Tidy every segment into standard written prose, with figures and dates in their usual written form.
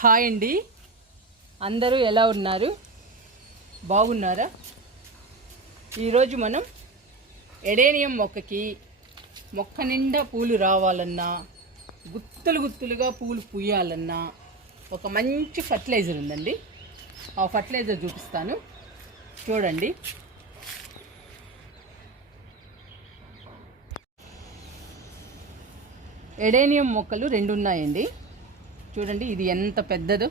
Hi అండి, అందరూ ఎలా ఉన్నారు? బాగున్నారా? ఈరోజు మనం ఎడేనియం మొక్క నిండా పూలు రావాలన్నా, గుత్తులు గుత్తులుగా పూలు పూయాలన్నా ఒక మంచి ఫర్టిలైజర్ ఉందండి. ఆ ఫర్టిలైజర్ చూపిస్తాను, చూడండి. ఎడేనియం మొక్కలు 2 ఉన్నాయండి. చూడండి, ఇది ఎంత పెద్దదో.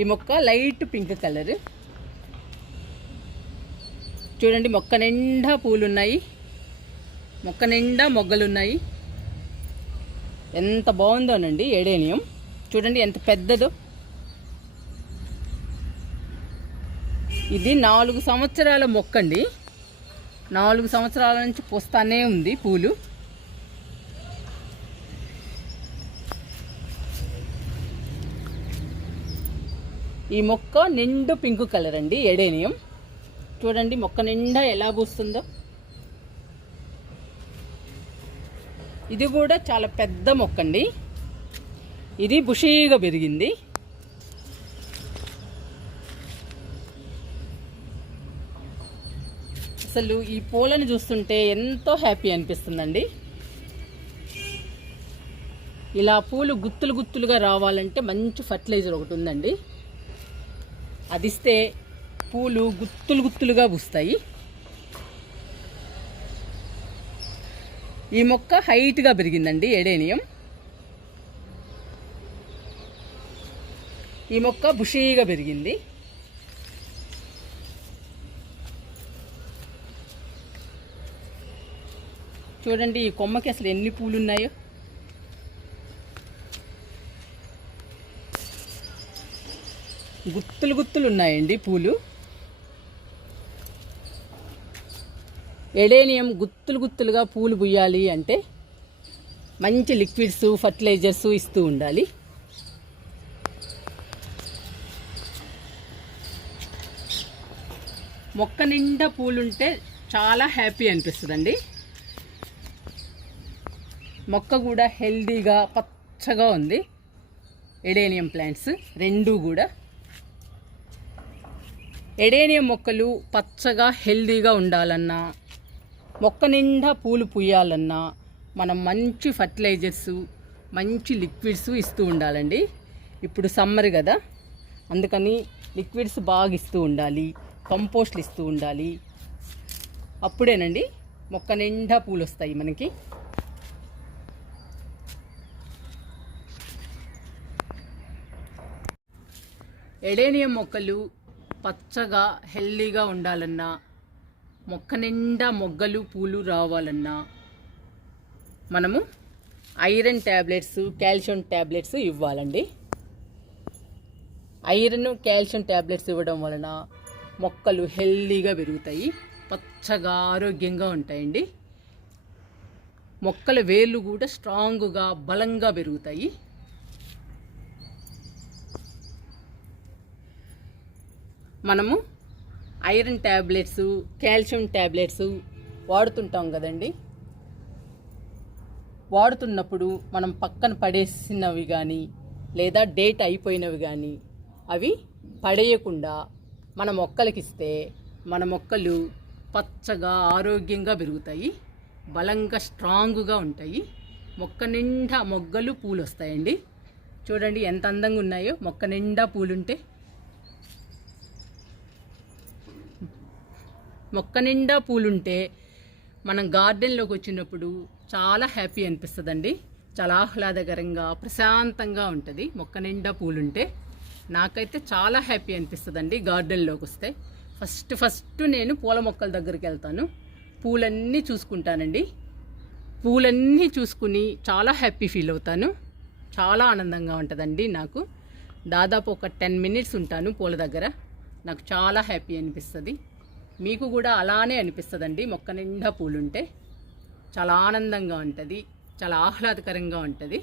ఈ మొక్క లైట్ పింక్ కలర్. చూడండి, మొక్క నిండా పూలున్నాయి, మొక్క నిండా మొగ్గలున్నాయి. ఎంత బాగుందోనండి ఎడేనియం. చూడండి ఎంత పెద్దదో. ఇది 4 సంవత్సరాల మొక్క అండి. 4 సంవత్సరాల నుంచి పూస్తానే ఉంది పూలు. ఈ మొక్క నిండు పింక్ కలర్ అండి, ఎడేనియం. చూడండి మొక్క నిండా ఎలా పూస్తుందో. ఇది కూడా చాలా పెద్ద మొక్క అండి. ఇది బుషీగా పెరిగింది. అసలు ఈ పూలను చూస్తుంటే ఎంతో హ్యాపీ అనిపిస్తుందండి. ఇలా పూలు గుత్తులు గుత్తులుగా రావాలంటే మంచి ఫర్టిలైజర్ ఒకటి ఉందండి. అది ఇస్తే పూలు గుత్తులు గుత్తులుగా పూస్తాయి. ఈ మొక్క హైట్గా పెరిగిందండి ఎడేనియం. ఈ మొక్క బుషీగా పెరిగింది. చూడండి ఈ కొమ్మకి అసలు ఎన్ని పూలు ఉన్నాయో. గుత్తులు గుత్తులు ఉన్నాయండి పూలు. ఎడేనియం గుత్తులు గుత్తులుగా పూలు పూయాలి అంటే మంచి లిక్విడ్స్, ఫర్టిలైజర్స్ ఇస్తూ ఉండాలి. మొక్క నిండా పూలుంటే చాలా హ్యాపీ అనిపిస్తుందండి. మొక్క కూడా హెల్దీగా పచ్చగా ఉంది. ఎడేనియం ప్లాంట్స్ 2 కూడా. ఎడేనియం మొక్కలు పచ్చగా హెల్దీగా ఉండాలన్నా, మొక్క నిండా పూలు పూయాలన్నా మనం మంచి ఫర్టిలైజర్స్, మంచి లిక్విడ్స్ ఇస్తూ ఉండాలండి. ఇప్పుడు సమ్మర్ కదా, అందుకని లిక్విడ్స్ బాగా ఇస్తూ ఉండాలి, కంపోస్ట్లు ఇస్తూ ఉండాలి. అప్పుడేనండి మొక్క నిండా పూలు వస్తాయి మనకి. ఎడేనియం మొక్కలు పచ్చగా హెల్దీగా ఉండాలన్నా, మొక్క నిండా మొగ్గలు పూలు రావాలన్నా మనము ఐరన్ ట్యాబ్లెట్స్, కాల్షియం ట్యాబ్లెట్స్ ఇవ్వాలండి. ఐరన్, కాల్షియం ట్యాబ్లెట్స్ ఇవ్వడం వలన మొక్కలు హెల్దీగా పెరుగుతాయి, పచ్చగా ఆరోగ్యంగా ఉంటాయండి. మొక్కల వేర్లు కూడా స్ట్రాంగ్గా బలంగా పెరుగుతాయి. మనము ఐరన్ ట్యాబ్లెట్స్, కాల్షియం ట్యాబ్లెట్స్ వాడుతుంటాం కదండి. వాడుతున్నప్పుడు మనం పక్కన పడేసినవి కానీ లేదా డేట్ అయిపోయినవి కానీ అవి పడేయకుండా మన మొక్కలకి ఇస్తే మన మొక్కలు పచ్చగా ఆరోగ్యంగా పెరుగుతాయి, బలంగా స్ట్రాంగ్గా ఉంటాయి. మొక్క నిండా మొగ్గలు పూలు వస్తాయండి. చూడండి ఎంత అందంగా ఉన్నాయో మొక్క నిండా పూలుంటే. మొక్క నిండా పూలుంటే మనం గార్డెన్లోకి వచ్చినప్పుడు చాలా హ్యాపీ అనిపిస్తుందండి. చాలా ఆహ్లాదకరంగా, ప్రశాంతంగా ఉంటుంది మొక్క నిండా పూలుంటే. నాకైతే చాలా హ్యాపీ అనిపిస్తుందండి గార్డెన్లోకి వస్తే. ఫస్ట్ నేను పూల మొక్కల దగ్గరికి వెళ్తాను, పూలన్నీ చూసుకుంటానండి. పూలన్నీ చూసుకుని చాలా హ్యాపీ ఫీల్ అవుతాను. చాలా ఆనందంగా ఉంటుందండి నాకు. దాదాపు ఒక 10 మినిట్స్ ఉంటాను పూల దగ్గర. నాకు చాలా హ్యాపీ అనిపిస్తుంది. మీకు కూడా అలానే అనిపిస్తుందండి. మొక్క నిండా పూలుంటే చాలా ఆనందంగా ఉంటుంది, చాలా ఆహ్లాదకరంగా ఉంటుంది.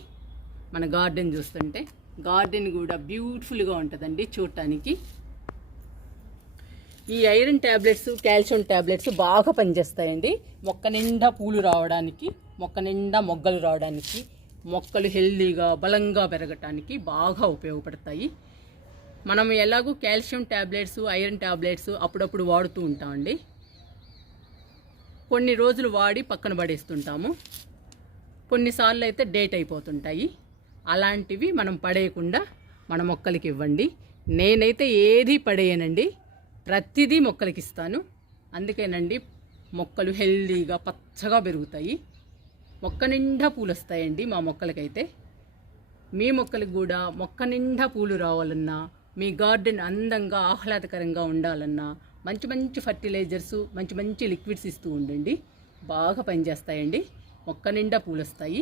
మన గార్డెన్ చూస్తుంటే గార్డెన్ కూడా బ్యూటిఫుల్గా ఉంటుందండి చూడటానికి. ఈ ఐరన్ ట్యాబ్లెట్స్, కాల్షియం ట్యాబ్లెట్స్ బాగా పనిచేస్తాయండి మొక్క నిండా పూలు రావడానికి, మొక్క నిండా మొగ్గలు రావడానికి, మొక్కలు హెల్దీగా బలంగా పెరగటానికి బాగా ఉపయోగపడతాయి. మనం ఎలాగూ కాల్షియం ట్యాబ్లెట్స్, ఐరన్ ట్యాబ్లెట్స్ అప్పుడప్పుడు వాడుతూ ఉంటామండి. కొన్ని రోజులు వాడి పక్కన పడేస్తుంటాము. కొన్నిసార్లు అయితే డేట్ అయిపోతుంటాయి. అలాంటివి మనం పడేయకుండా మన మొక్కలకి ఇవ్వండి. నేనైతే ఏది పడేయనండి, ప్రతిదీ మొక్కలకి ఇస్తాను. అందుకేనండి మొక్కలు హెల్దీగా పచ్చగా పెరుగుతాయి. మొక్క నిండా పూలు వస్తాయండి మా మొక్కలకైతే. మీ మొక్కలకు కూడా మొక్క నిండా పూలు రావాలన్నా, మీ గార్డెన్ అందంగా ఆహ్లాదకరంగా ఉండాలన్నా మంచి మంచి ఫర్టిలైజర్స్, మంచి మంచి లిక్విడ్స్ ఇస్తూ ఉండండి. బాగా పనిచేస్తాయండి. మొక్క నిండా పూలు వస్తాయి.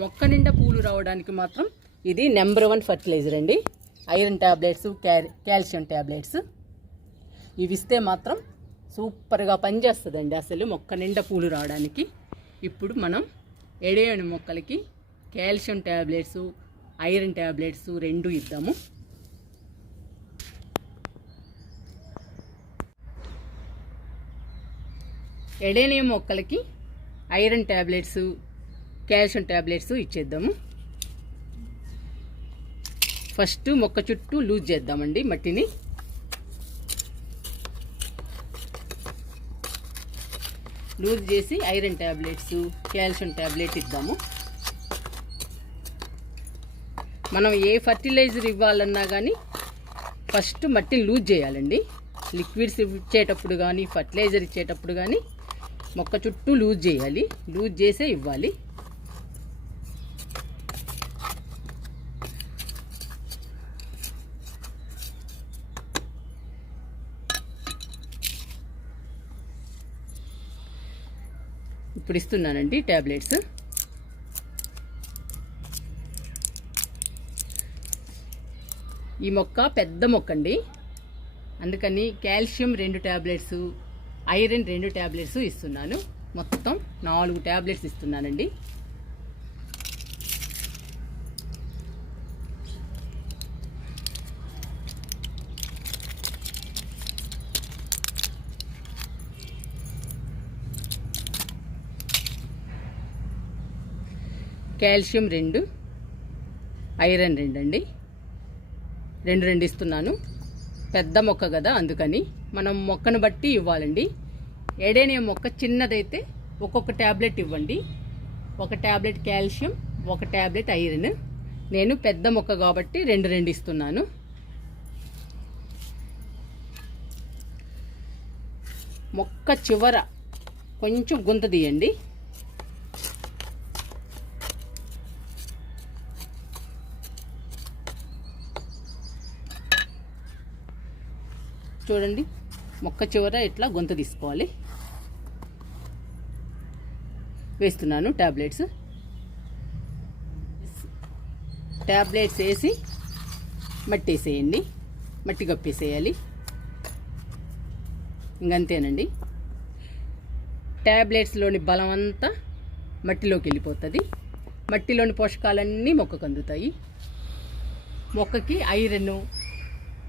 మొక్క నిండా పూలు రావడానికి మాత్రం ఇది నెంబర్ 1 ఫర్టిలైజర్ అండి. ఐరన్ ట్యాబ్లెట్స్, కాల్షియం ట్యాబ్లెట్స్ ఇవి ఇస్తే మాత్రం సూపర్గా పనిచేస్తుందండి అసలు మొక్క నిండా పూలు రావడానికి. ఇప్పుడు మనం ఎడేయని మొక్కలకి కాల్షియం ట్యాబ్లెట్స్, ఐరన్ ట్యాబ్లెట్స్ 2 ఇద్దాము. ఎడేనియం మొక్కలకి ఐరన్ ట్యాబ్లెట్స్, కాల్షియం ట్యాబ్లెట్స్ ఇచ్చేద్దాము. ఫస్ట్ మొక్క చుట్టూ లూజ్ చేద్దామండి మట్టిని. లూజ్ చేసి ఐరన్ ట్యాబ్లెట్స్, కాల్షియం ట్యాబ్లెట్ ఇద్దాము. మనం ఏ ఫర్టిలైజర్ ఇవ్వాలన్నా కానీ ఫస్ట్ మట్టిని లూజ్ చేయాలండి. లిక్విడ్స్ ఇచ్చేటప్పుడు కానీ, ఫర్టిలైజర్ ఇచ్చేటప్పుడు కానీ మొక్క చుట్టూ లూజ్ చేయాలి. లూజ్ చేసే ఇవ్వాలి. ఇప్పుడు ఇస్తున్నానండి ట్యాబ్లెట్స్. ఈ మొక్క పెద్ద మొక్క అండి, అందుకని కాల్షియం 2 ట్యాబ్లెట్స్, ఐరన్ 2 ట్యాబ్లెట్స్ ఇస్తున్నాను. మొత్తం 4 ట్యాబ్లెట్స్ ఇస్తున్నానండి. కాల్షియం 2, ఐరన్ 2 అండి. 2 ఇస్తున్నాను. పెద్ద మొక్క కదా, అందుకని మనం మొక్కను బట్టి ఇవ్వాలండి. ఎడేనియం మొక్క చిన్నదైతే ఒక్కొక్క ట్యాబ్లెట్ ఇవ్వండి. 1 ట్యాబ్లెట్ కాల్షియం, 1 ట్యాబ్లెట్ ఐరన్. నేను పెద్ద మొక్క కాబట్టి 2 ఇస్తున్నాను. మొక్క చివర కొంచెం గుంత తీయండి. చూడండి, మొక్క చివర ఇట్లా గొంత తీసుకోవాలి. వేస్తున్నాను ట్యాబ్లెట్స్. ట్యాబ్లెట్స్ వేసి మట్టి వేసేయండి. మట్టి కప్పేసేయాలి. ఇంకంతేనండి. ట్యాబ్లెట్స్లోని బలం అంతా మట్టిలోకి వెళ్ళిపోతుంది. మట్టిలోని పోషకాలన్నీ మొక్కకు అందుతాయి. మొక్కకి ఐరన్,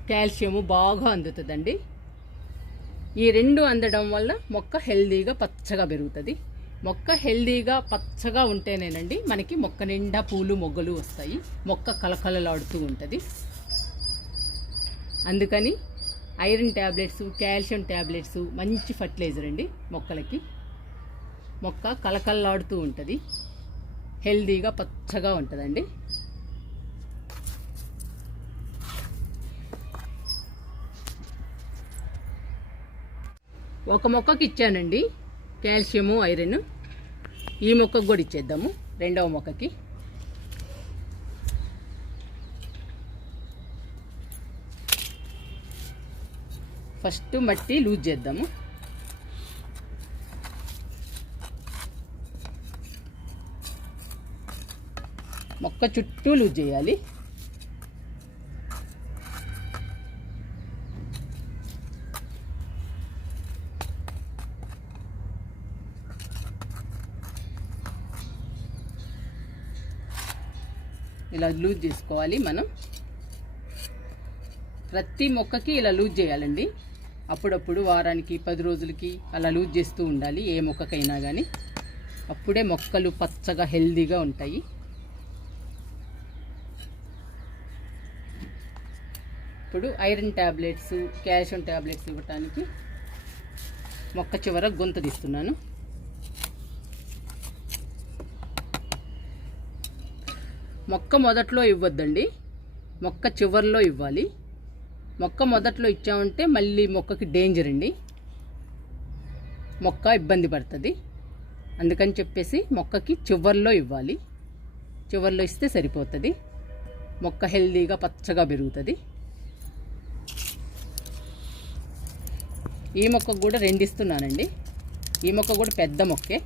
కాల్షియము బాగా అందుతుందండి. ఈ 2 అందడం వల్ల మొక్క హెల్దీగా పచ్చగా పెరుగుతుంది. మొక్క హెల్దీగా పచ్చగా ఉంటేనేనండి మనకి మొక్క నిండా పూలు మొగ్గలు వస్తాయి. మొక్క కలకలలాడుతూ ఉంటుంది. అందుకని ఐరన్ ట్యాబ్లెట్స్, కాల్షియం ట్యాబ్లెట్స్ మంచి ఫర్టిలైజర్ అండి మొక్కలకి. మొక్క కలకలలాడుతూ ఉంటుంది, హెల్దీగా పచ్చగా ఉంటుందండి. ఒక మొక్కకి ఇచ్చానండి కాల్షియము, ఐరన్. ఈ మొక్కకు కూడా ఇచ్చేద్దాము, 2వ మొక్కకి. ఫస్ట్ మట్టి లూజ్ చేద్దాము. మొక్క చుట్టూ లూజ్ చేయాలి. ఇలా లూజ్ చేసుకోవాలి. మనం ప్రతి మొక్కకి ఇలా లూజ్ చేయాలండి. అప్పుడప్పుడు వారానికి 10 రోజులకి అలా లూజ్ చేస్తూ ఉండాలి, ఏ మొక్కకైనా కానీ. అప్పుడే మొక్కలు పచ్చగా హెల్దీగా ఉంటాయి. ఇప్పుడు ఐరన్ ట్యాబ్లెట్స్, కాల్షియం ట్యాబ్లెట్స్ ఇవ్వటానికి మొక్క చివర గొంతు తీస్తున్నాను. మొక్క మొదట్లో ఇవ్వద్దండి, మొక్క చివర్లో ఇవ్వాలి. మొక్క మొదట్లో ఇచ్చామంటే మళ్ళీ మొక్కకి డేంజర్ అండి, మొక్క ఇబ్బంది పడుతుంది. అందుకని చెప్పేసి మొక్కకి చివర్లో ఇవ్వాలి. చివర్లో ఇస్తే సరిపోతుంది, మొక్క హెల్దీగా పచ్చగా పెరుగుతుంది. ఈ మొక్కకు కూడా 2 ఇస్తున్నానండి. ఈ మొక్క కూడా పెద్ద మొక్కే.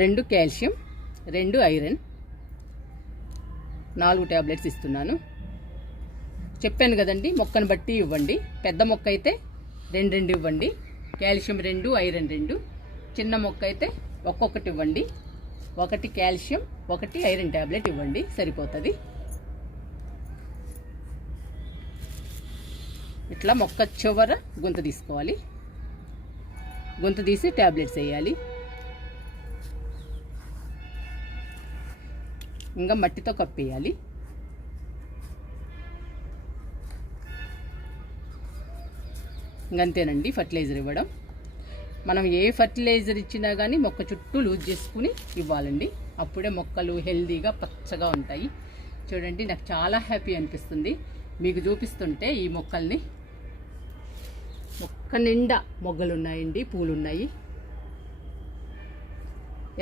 రెండు కాల్షియం, 2 ఐరన్, 4 ట్యాబ్లెట్స్ ఇస్తున్నాను. చెప్పాను కదండి, మొక్కను బట్టి ఇవ్వండి. పెద్ద మొక్క అయితే 2 ఇవ్వండి, కాల్షియం 2, ఐరన్ 2. చిన్న మొక్క అయితే ఒక్కొక్కటి ఇవ్వండి, 1 కాల్షియం, 1 ఐరన్ ట్యాబ్లెట్ ఇవ్వండి, సరిపోతుంది. ఇట్లా మొక్క చివర గొంతు తీసుకోవాలి. గొంతు తీసి ట్యాబ్లెట్స్ వేయాలి. ఇంకా మట్టితో కప్పేయాలి. ఇంకంతేనండి ఫర్టిలైజర్ ఇవ్వడం. మనం ఏ ఫర్టిలైజర్ ఇచ్చినా కానీ మొక్క చుట్టూ లూజ్ చేసుకుని ఇవ్వాలండి. అప్పుడే మొక్కలు హెల్దీగా పచ్చగా ఉంటాయి. చూడండి, నాకు చాలా హ్యాపీ అనిపిస్తుంది మీకు చూపిస్తుంటే. ఈ మొక్కల్ని మొక్క నిండా మొగ్గలు ఉన్నాయండి, పూలు ఉన్నాయి.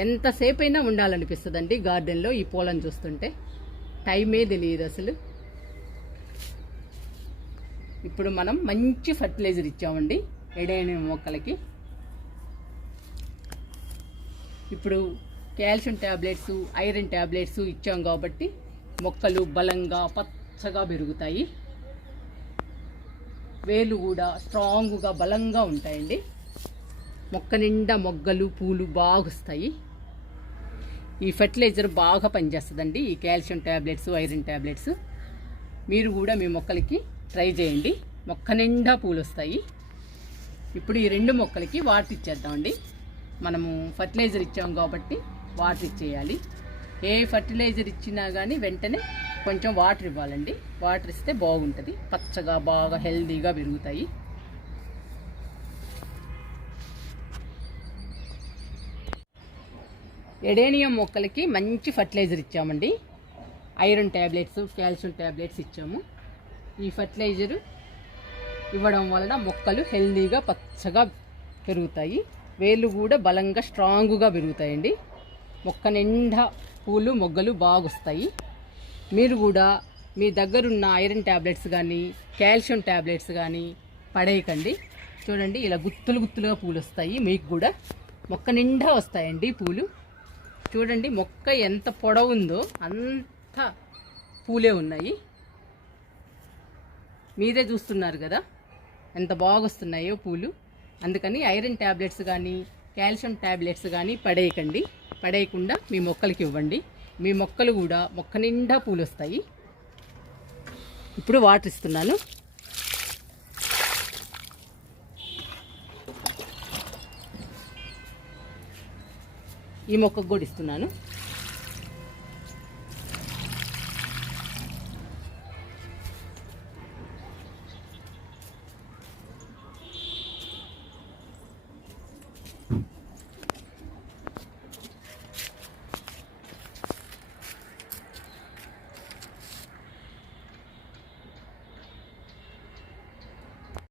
ఎంతసేపు అయినా ఉండాలనిపిస్తుందండి గార్డెన్లో ఈ పూలను చూస్తుంటే, టైమే తెలియదు అసలు. ఇప్పుడు మనం మంచి ఫర్టిలైజర్ ఇచ్చామండి ఎడేనియం మొక్కలకి. ఇప్పుడు కాల్షియం ట్యాబ్లెట్స్, ఐరన్ ట్యాబ్లెట్స్ ఇచ్చాం కాబట్టి మొక్కలు బలంగా పచ్చగా పెరుగుతాయి. వేర్లు కూడా స్ట్రాంగ్గా బలంగా ఉంటాయండి. మొక్క నిండా మొగ్గలు పూలు బాగా వస్తాయి. ఈ ఫర్టిలైజర్ బాగా పనిచేస్తుందండి, ఈ కాల్షియం ట్యాబ్లెట్స్, ఐరన్ ట్యాబ్లెట్స్. మీరు కూడా మీ మొక్కలకి ట్రై చేయండి, మొక్క నిండా పూలు వస్తాయి. ఇప్పుడు ఈ 2 మొక్కలకి వాటర్ ఇచ్చేద్దామండి. మనము ఫర్టిలైజర్ ఇచ్చాం కాబట్టి వాటర్ ఇచ్చేయాలి. ఏ ఫర్టిలైజర్ ఇచ్చినా కానీ వెంటనే కొంచెం వాటర్ ఇవ్వాలండి. వాటర్ ఇస్తే బాగుంటుంది, పచ్చగా బాగా హెల్దీగా పెరుగుతాయి. ఎడేనియం మొక్కలకి మంచి ఫర్టిలైజర్ ఇచ్చామండి. ఐరన్ ట్యాబ్లెట్స్, కాల్షియం ట్యాబ్లెట్స్ ఇచ్చాము. ఈ ఫర్టిలైజరు ఇవ్వడం వలన మొక్కలు హెల్దీగా పచ్చగా పెరుగుతాయి. వేర్లు కూడా బలంగా స్ట్రాంగ్గా పెరుగుతాయండి. మొక్క నిండా పూలు మొగ్గలు బాగొస్తాయి. మీరు కూడా మీ దగ్గరున్న ఐరన్ ట్యాబ్లెట్స్ కానీ కాల్షియం ట్యాబ్లెట్స్ కానీ పడేయకండి. చూడండి, ఇలా గుత్తులు గుత్తులుగా పూలు వస్తాయి. మీకు కూడా మొక్క నిండా వస్తాయండి పూలు. చూడండి, మొక్క ఎంత పొడవు ఉందో అంత పూలే ఉన్నాయి. మీరే చూస్తున్నారు కదా ఎంత బాగొస్తున్నాయో పూలు. అందుకని ఐరన్ ట్యాబ్లెట్స్ కానీ కాల్షియం ట్యాబ్లెట్స్ కానీ పడేయకండి. పడేయకుండా మీ మొక్కలకి ఇవ్వండి. మీ మొక్కలు కూడా మొక్క నిండా పూలు వస్తాయి. ఇప్పుడు వాటర్ ఇస్తున్నాను. ఈ మొక్కకు కూడా ఇస్తున్నాను.